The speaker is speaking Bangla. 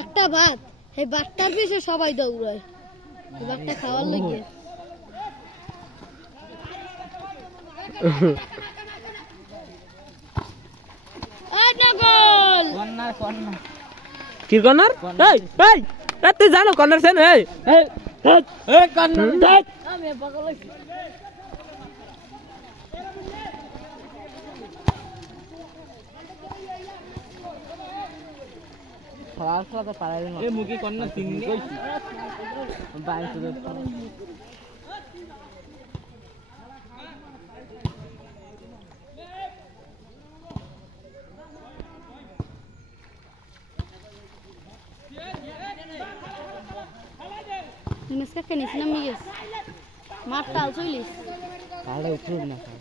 একটা ভাত এই ভাতটার পিছে সবাই দৌড়ায় এই ভাতটা খাওয়ার লাগে এই না গোল কর্নার কর্নার কি কর্নার এই এই তুই জানো কর্নার সেন এই এই এই কর্নার আমি পাগল হইছি খেলা তো পারাই না এই মুখি কর্নার তিন কইছি বাইরে তো Mesca que nisso não me diz. Mata os olhos. Fala o clube na cara.